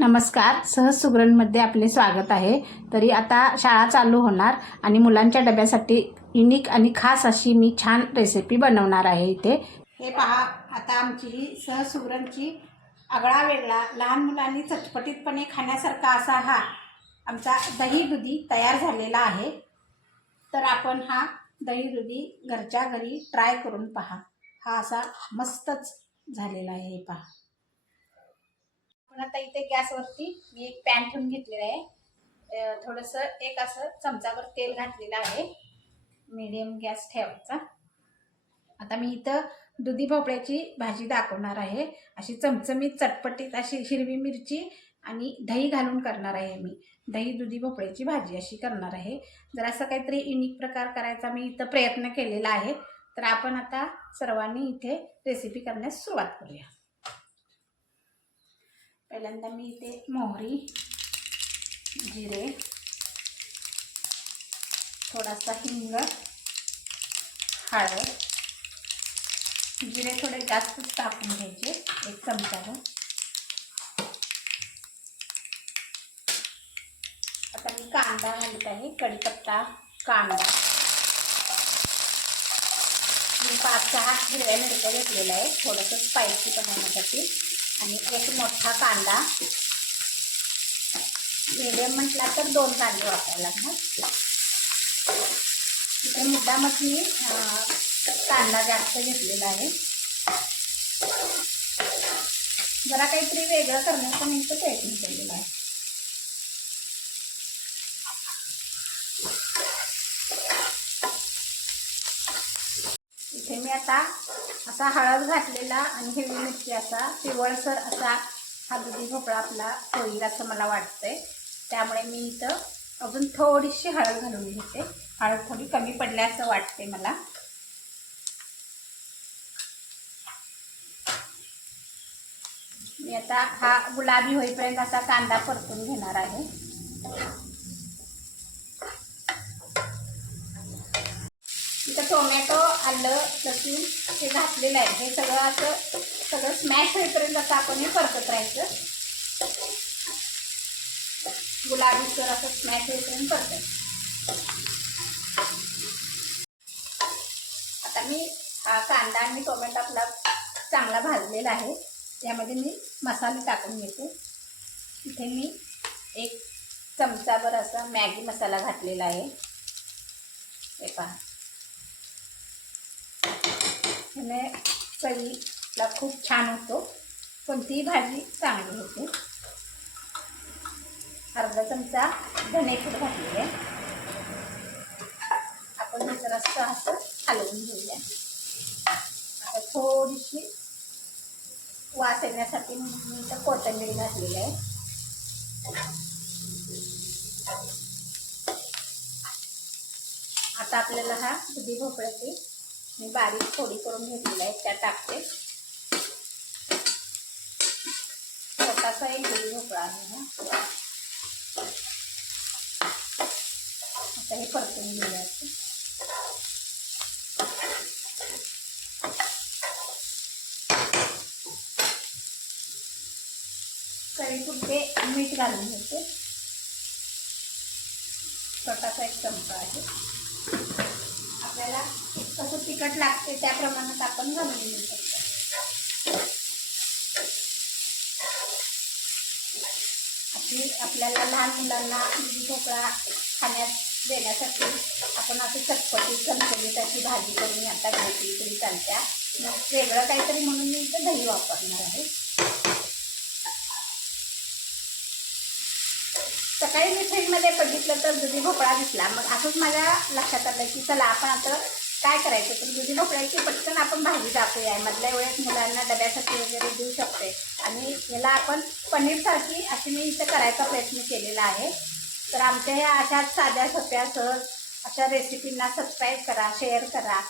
नमस्कार. सहज सुगरणमध्ये आपले स्वागत आहे. तरी आता शाळा चालू होणार आणि मुलांच्या डब्यासाठी युनिक आणि खास अशी मी छान रेसिपी बनवणार आहे इथे. हे पहा आता आमची ही सहज सुगरणची आगळा वेगळा लहान मुलांनी चटपटीतपणे खाण्यासारखा असा हा आमचा दही दुधी तयार झालेला आहे. तर आपण हा दही दुधी घरच्या घरी ट्राय करून पहा. हा असा मस्तच झालेला आहे हे पहा. पण आता इथे गॅसवरती मी एक पॅन ठेवून घेतलेलं आहे. थोडंसं एक असं चमचाभर तेल घातलेलं आहे. मीडियम गॅस ठेवायचा. आता मी इथं दुधी भोपळ्याची भाजी दाखवणार आहे. अशी चमचमीत चटपटीत अशी हिरवी मिरची आणि दही घालून करणार आहे मी. दही दुधी भोपळ्याची भाजी अशी करणार आहे. जर असं काहीतरी युनिक प्रकार करायचा मी इथं प्रयत्न केलेला आहे तर आपण आता सर्वांनी इथे रेसिपी करण्यास सुरुवात करूया. पहिल्यांदा मी इथे मोहरी जिरे थोडासा हिंग हळद जिरे थोडे जास्तच टाकून घ्यायचे एक चमचाभर. आता मी कांदा घालत आहे कढीपत्ता कांदा. मी पाच सहा हिरव्या मिरच्या घेतलेला आहे थोडंसं स्पायसी बनवण्यासाठी आणि एक मोठा कांदा. मिडियम म्हटला तर दोन कांदे वापरायला लागणार. इथे मुद्दामच मी कांदा जास्त घेतलेला आहे. जरा काहीतरी वेगळं करण्याचा मी इथं प्रयत्न केलेला आहे. इथे मी आता असा हळद घातलेला आणि हिरवी मिरची असा पिवळसर असा हा दुधी भोपळा आपला होईल असं मला वाटतंय. त्यामुळे मी इथं अजून थोडीशी हळद घालून घेते. हळद थोडी कमी पडल्याचं वाटते मला. मी आता हा गुलाबी होईपर्यंत असा कांदा परतून घेणार आहे. इथं टोमॅटो आलं लसूण हे घातलेलं आहे. हे सगळं असं सगळं स्मॅश होईपर्यंत असं आपण हे परतत राहायचं. गुलाबी सर असं स्मॅश होईपर्यंत परतत. आता मी हा कांदा आणि टोमॅटो आपला चांगला भाजलेला आहे. त्यामध्ये मी मसाले टाकून घेते. इथे मी एक चमचाभर असा मॅगी मसाला घातलेला आहे. हे पहा. ह्याने चवीला खूप छान होतो. कोणतीही भाजी चांगली होते. अर्धा चमचा धनेपूड घातलेली. आहे आपण हे जरासं असं हलवून घेऊया. आता थोडीशी वास येण्यासाठी मी तर कोथिंबीर घातलेली आहे. आता आपल्याला हा दुधी भोपळ्याची मी बारीक थोडी करून घेतलेली आहे त्या टाकते. छोटासा एक दुधी भोपळा आहे हा आता हे परतून घेऊया. तरी कुठे मीठ घालून घेते. छोटासा एक चमचा आहे. आपल्याला कसं तिखट लागते त्या प्रमाणात आपण घालून घेऊ शकतो. आपली आपल्याला लहान मुलांना ढोकळा खाण्यात देण्यासाठी आपण असं चटपटी चमचमीत अशी भाजी करून आता घेतली तरी चालत्या. मग वेगळं काहीतरी म्हणून मी इथं दही वापरणार आहे. सकाळी मी फ्रीजमध्ये बघितलं तर दुधी भोपळा दिसला. मग असंच माझ्या लक्षात आलं की चला आपण आता काय करायचं? तर दुधी भोपळ्याची पटकन आपण भाजी टाकूया मधल्या वेळेस मुलांना डब्यासाठी वगैरे देऊ शकते. आणि याला आपण पनीरसारखी अशी मी इथं करायचा प्रयत्न केलेला आहे. तर आमच्या ह्या अशा साध्या सोप्या सहज अशा रेसिपींना सबस्क्राईब करा शेअर करा.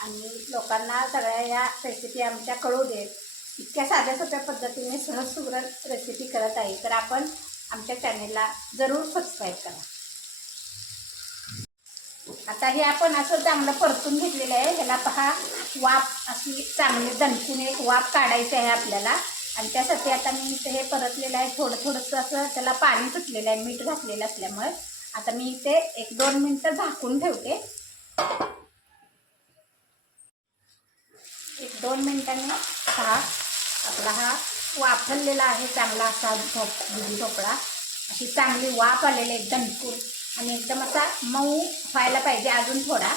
आणि लोकांना सगळ्या ह्या रेसिपी आमच्या कळू देत इतक्या साध्या सोप्या पद्धतीने सहज सुग्र रेसिपी करत आहे. तर आपण आमच्या चॅनेलला जरूर सबस्क्राईब करा. आता हे आपण असं चांगलं परतून घेतलेलं आहे. ह्याला पहा वाफ अशी चांगली दणकून एक वाफ काढायची आहे आपल्याला. आणि त्यासाठी आता मी इथे हे परतलेलं आहे. थोडं थोडंसं असं त्याला पाणी सुटलेलं आहे. मीठ घातलेलं असल्यामुळे. आता मी इथे एक दोन मिनटं झाकून ठेवते. एक दोन मिनटांनी हा आपला हा वाफरलेला आहे चांगला असा झोप दुधी भोपळा अशी चांगली वाफ आलेली आहे दणकून आणि एकदम असा मऊ व्हायला पाहिजे अजून थोडा.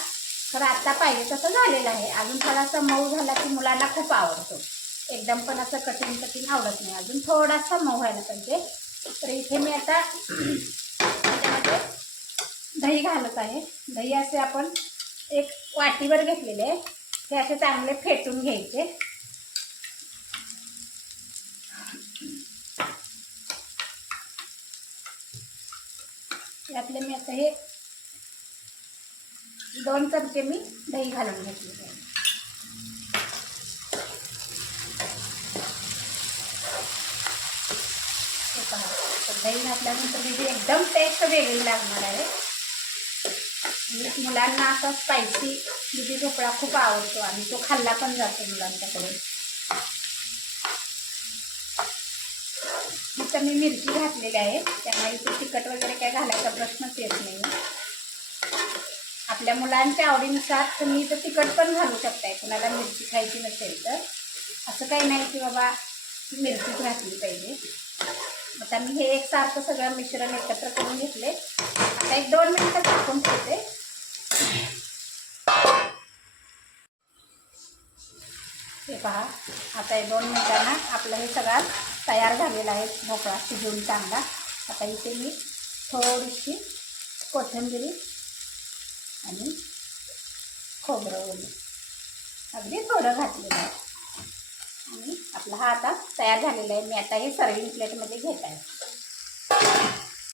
तर आता पाहिजे तसं झालेलं आहे. अजून थोडासा मऊ झाला की मुलांना खूप आवडतो. एकदम पण असं कठीण कठीण आवडत नाही. अजून थोडासा मऊ व्हायला पाहिजे. तर इथे मी आता त्याच्यामध्ये दही घालत आहे. दही असे आपण एक वाटीवर घेतलेले आहे. हे असे चांगले फेटून घ्यायचे. यातले मी आता हे दोन चमचे मी दही घालून घेतलेले आहे. दही घातल्यानंतर त्याची एकदम टेस्ट वेगळी लागणार आहे. म्हणजे मुलांना असा स्पायसी दुधी भोपळा खूप आवडतो आणि तो खाल्ला पण जातो मुलांच्याकडे इथं मी मिरची घातलेली आहे. त्यामुळे इथे तिखट वगैरे काय घालायचा प्रश्नच येत नाही. आपल्या मुलांच्या आवडीनुसार तुम्ही इथं तिखट पण घालू शकताय. कुणाला मिरची खायची नसेल तर. असं काही नाही की बाबा मिरचीच घातली पाहिजे. आता मी हे एकसारखं सगळं मिश्रण एकत्र करून घेतले. आता एक दोन मिनटं टाकून ठेवते. हे पहा. आता हे दोन मिनटांना आपलं हे सगळं तयार झालेला आहे भोपळा शिजवून चांगला. आता इथे मी थोडीशी कोथिंबिरी आणि खोबरं ओली. अगदी थोडं घातलेलं आहे. आणि आपला हा आता तयार झालेला आहे. मी आता हे सर्विंग प्लेटमध्ये घेत आहे.